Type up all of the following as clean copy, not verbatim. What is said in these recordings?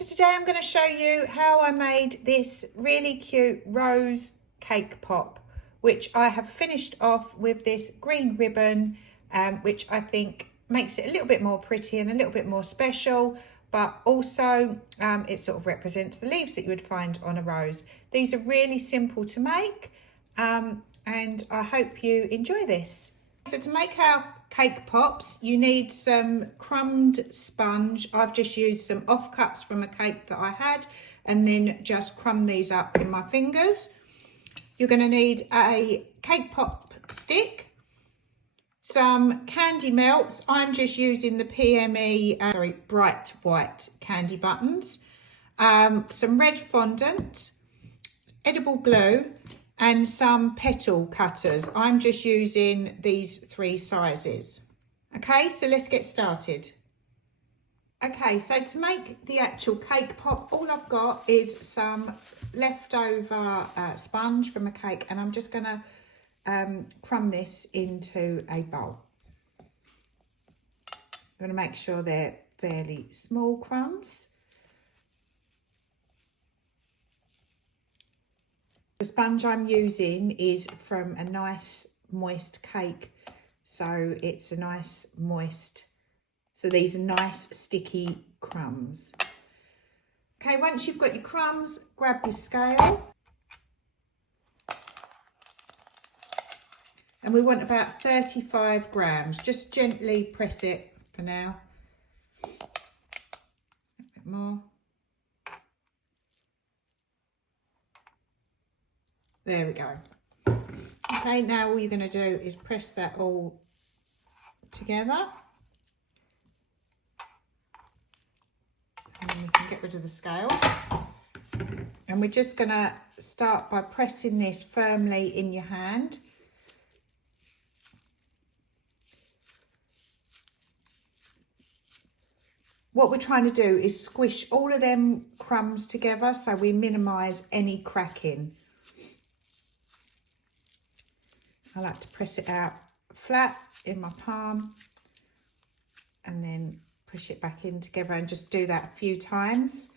So today I'm going to show you how I made this really cute rose cake pop, which I have finished off with this green ribbon, which I think makes it a little bit more pretty and a little bit more special, but also it sort of represents the leaves that you would find on a rose. These are really simple to make, and I hope you enjoy this. So to make our cake pops, you need some crumbed sponge. I've just used some offcuts from a cake that I had and then just crumb these up in my fingers. You're going to need a cake pop stick, some candy melts. I'm just using the PME bright white candy buttons, some red fondant, edible glue, and some petal cutters. I'm just using these 3 sizes. Okay, so let's get started. Okay, so to make the actual cake pop, all I've got is some leftover sponge from a cake, and I'm just gonna crumb this into a bowl. I'm gonna make sure they're fairly small crumbs. The sponge I'm using is from a nice moist cake, so it's a nice moist, so these are nice sticky crumbs. Okay, once you've got your crumbs, grab your scale, and we want about 35 grams. Just gently press it for now. A bit more. There we go. Okay, now all you're going to do is press that all together. And then you can get rid of the scales. And we're just going to start by pressing this firmly in your hand. What we're trying to do is squish all of them crumbs together so we minimise any cracking. I like to press it out flat in my palm and then push it back in together, and just do that a few times.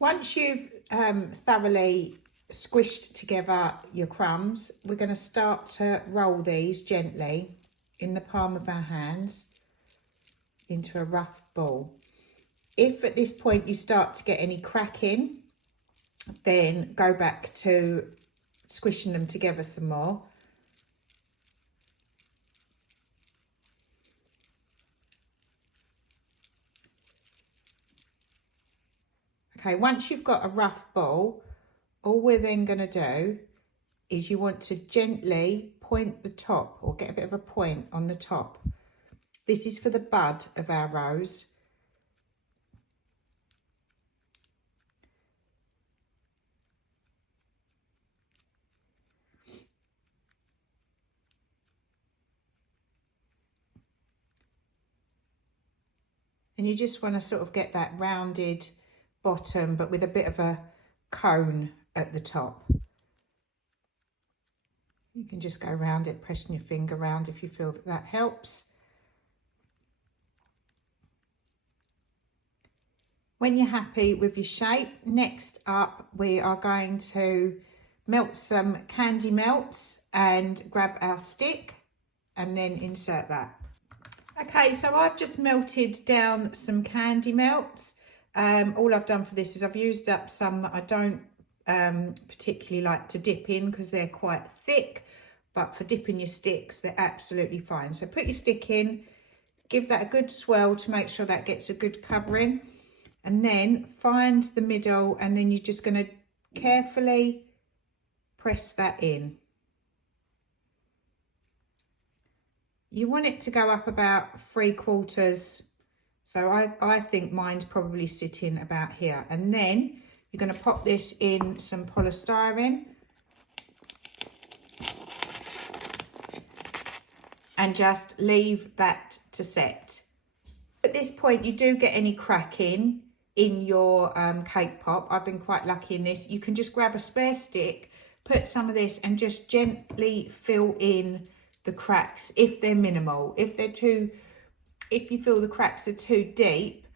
Once you've thoroughly squished together your crumbs, we're going to start to roll these gently in the palm of our hands into a rough ball. If at this point you start to get any cracking, then go back to squishing them together some more. Okay, once you've got a rough ball, all we're then going to do is you want to gently point the top, or get a bit of a point on the top. This is for the bud of our rose. And you just want to sort of get that rounded bottom, but with a bit of a cone at the top. You can just go around it, pressing your finger around if you feel that that helps. When you're happy with your shape, next up we are going to melt some candy melts and grab our stick and then insert that. Okay, so I've just melted down some candy melts. All I've done for this is I've used up some that I don't particularly like to dip in because they're quite thick, but for dipping your sticks they're absolutely fine. So put your stick in, give that a good swirl to make sure that gets a good covering, and then find the middle, and then you're just going to carefully press that in. You want it to go up about 3/4. So I think mine's probably sitting about here. And then you're going to pop this in some polystyrene. and just leave that to set. At this point, you do get any cracking in your cake pop. I've been quite lucky in this. You can just grab a spare stick, put some of this and just gently fill in the cracks if they're minimal. If you feel the cracks are too deep,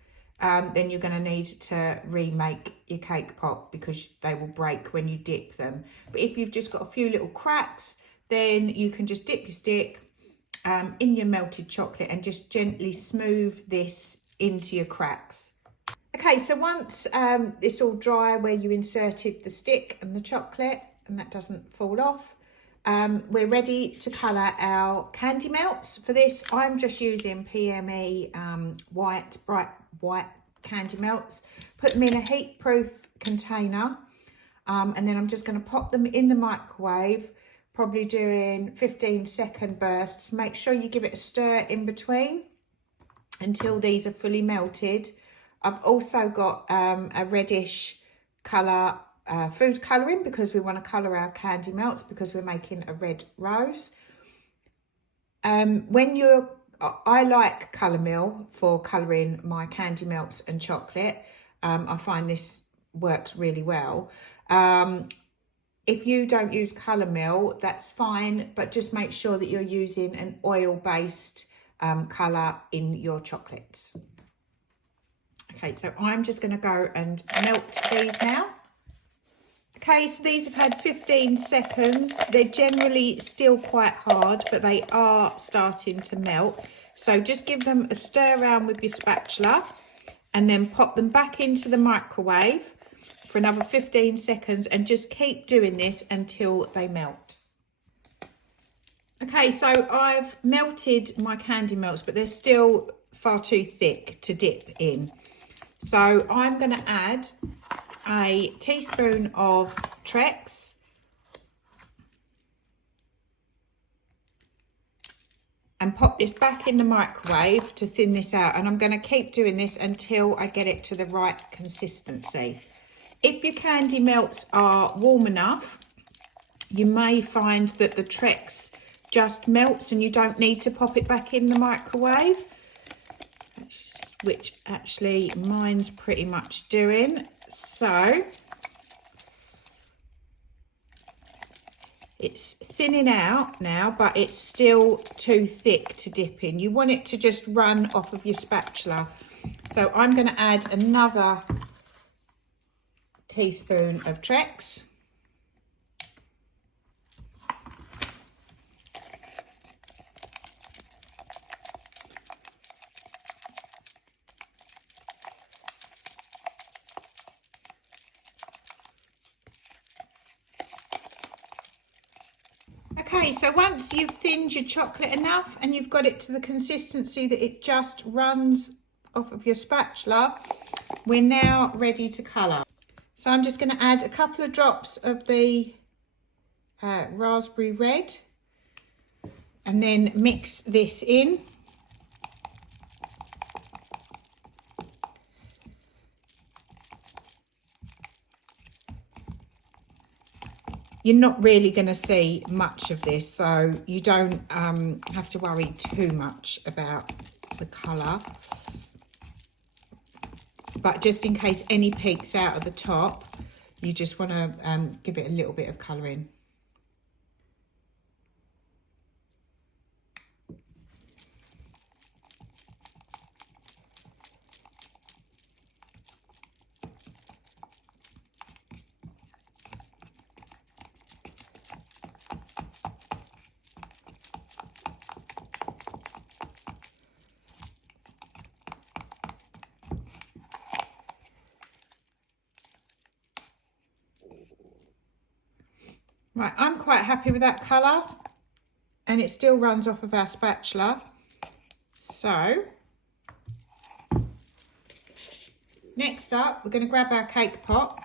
then you're going to need to remake your cake pop because they will break when you dip them. But if you've just got a few little cracks, then you can just dip your stick in your melted chocolate and just gently smooth this into your cracks. Okay, so once it's all dry where you inserted the stick and the chocolate and that doesn't fall off, we're ready to colour our candy melts. For this, I'm just using PME bright white candy melts. Put them in a heat-proof container and then I'm just going to pop them in the microwave, probably doing 15-second bursts. Make sure you give it a stir in between until these are fully melted. I've also got a reddish colour, food colouring, because we want to colour our candy melts because we're making a red rose. I like colour mill for colouring my candy melts and chocolate. I find this works really well. If you don't use colour mill, that's fine, but just make sure that you're using an oil-based colour in your chocolates. Okay, so I'm just going to go and melt these now. Okay, so these have had 15 seconds. They're generally still quite hard, but they are starting to melt. So just give them a stir around with your spatula and then pop them back into the microwave for another 15 seconds and just keep doing this until they melt. Okay, so I've melted my candy melts, but they're still far too thick to dip in. So I'm going to add a teaspoon of Trex and pop this back in the microwave to thin this out. And I'm going to keep doing this until I get it to the right consistency. If your candy melts are warm enough, you may find that the Trex just melts and you don't need to pop it back in the microwave, which actually mine's pretty much doing. So it's thinning out now, but it's still too thick to dip in. You want it to just run off of your spatula. So I'm going to add another teaspoon of Trex. Okay, so once you've thinned your chocolate enough and you've got it to the consistency that it just runs off of your spatula, we're now ready to colour. So I'm just going to add a couple of drops of the raspberry red and then mix this in. You're not really going to see much of this, so you don't have to worry too much about the colour. But just in case any peeks out at the top, you just want to give it a little bit of colouring. Right, I'm quite happy with that colour and it still runs off of our spatula. So, next up, we're going to grab our cake pop.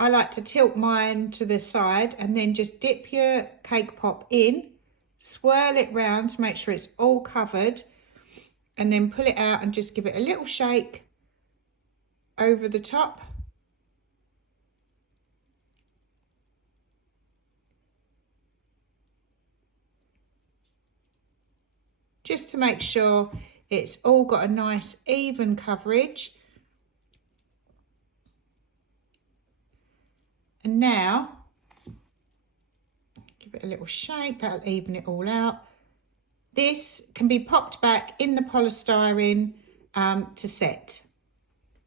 I like to tilt mine to the side and then just dip your cake pop in, swirl it round to make sure it's all covered, and then pull it out and just give it a little shake over the top. just to make sure it's all got a nice even coverage. And now, give it a little shake, that'll even it all out. This can be popped back in the polystyrene to set.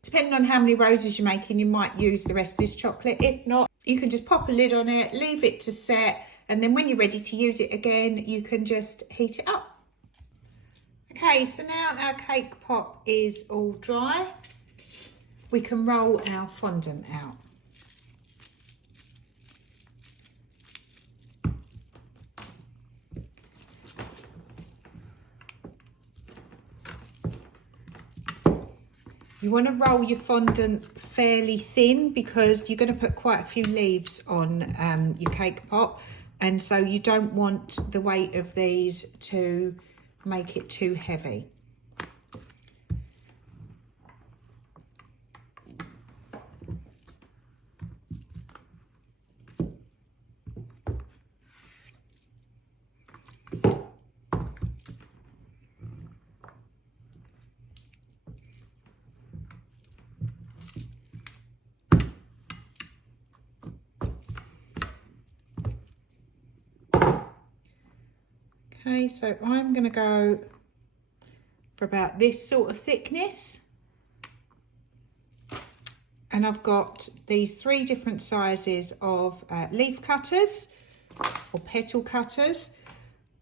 Depending on how many roses you're making, you might use the rest of this chocolate. If not, you can just pop a lid on it, leave it to set, and then when you're ready to use it again, you can just heat it up. Okay, so now our cake pop is all dry. We can roll our fondant out. You want to roll your fondant fairly thin because you're going to put quite a few leaves on your cake pop, and so you don't want the weight of these to make it too heavy. Okay, so I'm going to go for about this sort of thickness, and I've got these 3 different sizes of leaf cutters or petal cutters.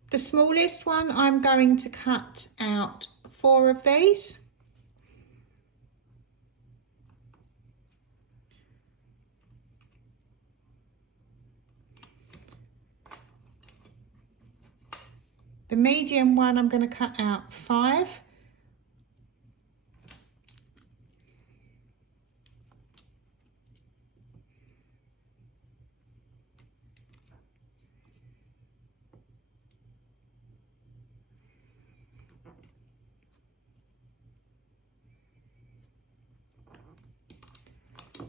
The smallest one, I'm going to cut out 4 of these. The medium one, I'm going to cut out 5.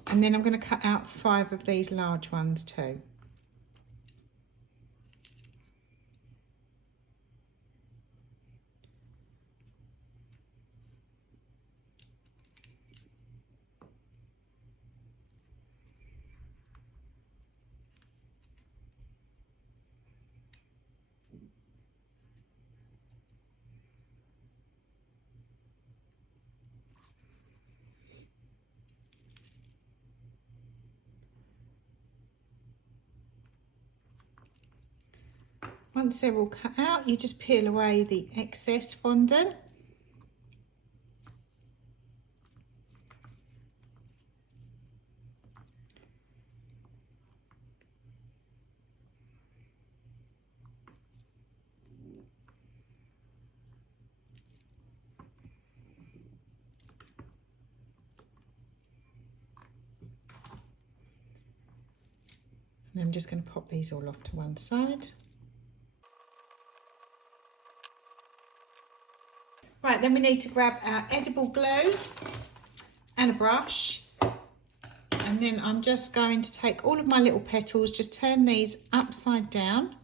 And then I'm going to cut out 5 of these large ones too. Once they're all cut out, you just peel away the excess fondant. And I'm just going to pop these all off to one side. Right, then we need to grab our edible glue and a brush, and then I'm just going to take all of my little petals, just turn these upside down,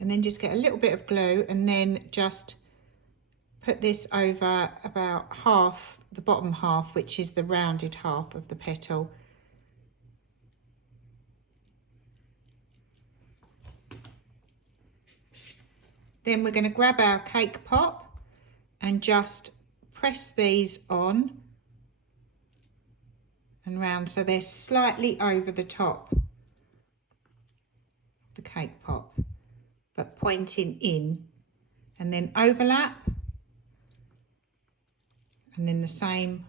and then just get a little bit of glue and then just put this over about half, the bottom half, which is the rounded half of the petal. Then we're going to grab our cake pop and just press these on and round so they're slightly over the top of the cake pop, but pointing in, and then overlap, and then the same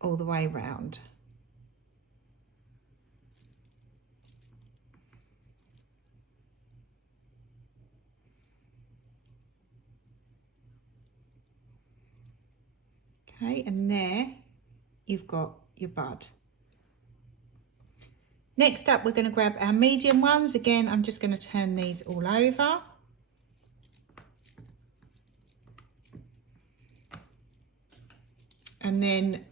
all the way round. Okay, and there you've got your bud. Next up, we're going to grab our medium ones. Again, I'm just going to turn these all over. And then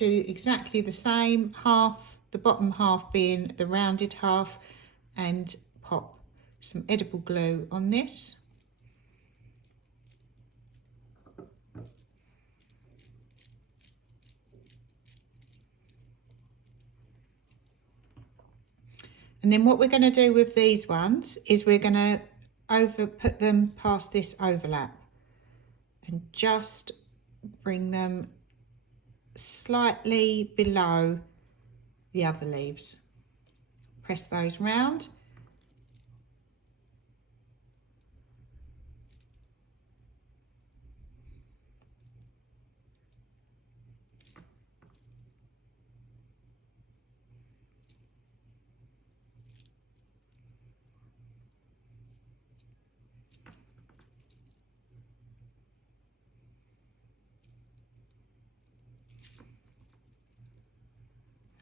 do exactly the same, half, the bottom half being the rounded half, and pop some edible glue on this. And then what we're going to do with these ones is we're going to put them past this overlap and just bring them slightly below the other leaves. Press those round.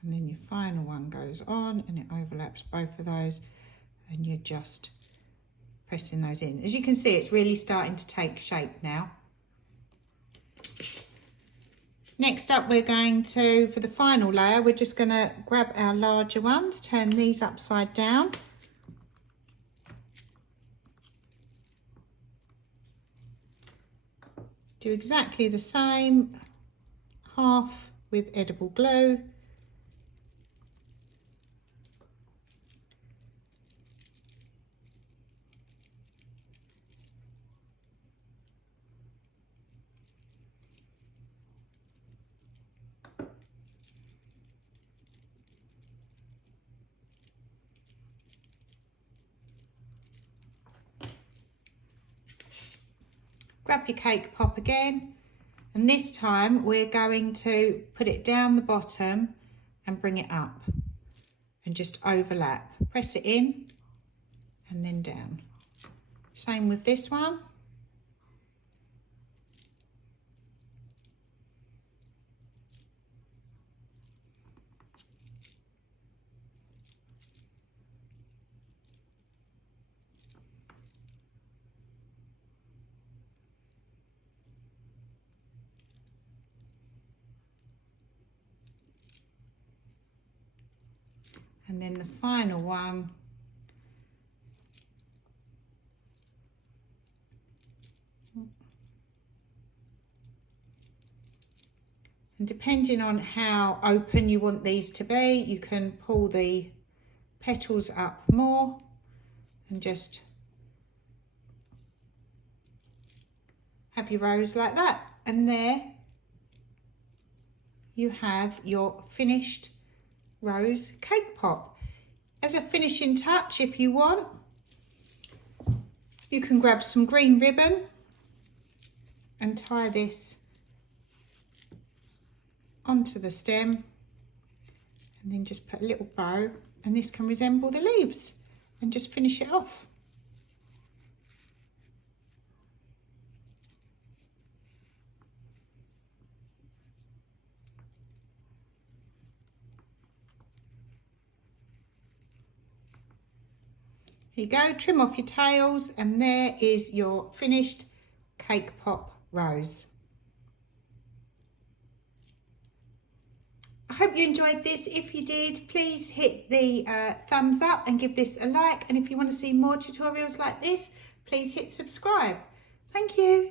And then your final one goes on and it overlaps both of those, and you're just pressing those in. As you can see, it's really starting to take shape now. Next up, we're going to, for the final layer, we're just going to grab our larger ones, turn these upside down. Do exactly the same, half with edible glue. Grab your cake pop again, and this time we're going to put it down the bottom and bring it up and just overlap. Press it in and then down. Same with this one. And then the final one, and depending on how open you want these to be, you can pull the petals up more and just have your rose like that. And there you have your finished rose cake pop. As a finishing touch, if you want, you can grab some green ribbon and tie this onto the stem, and then just put a little bow, and this can resemble the leaves, and just finish it off. Here you go, trim off your tails, and there is your finished cake pop rose. I hope you enjoyed this. If you did, please hit the thumbs up and give this a like. And if you want to see more tutorials like this, please hit subscribe. Thank you.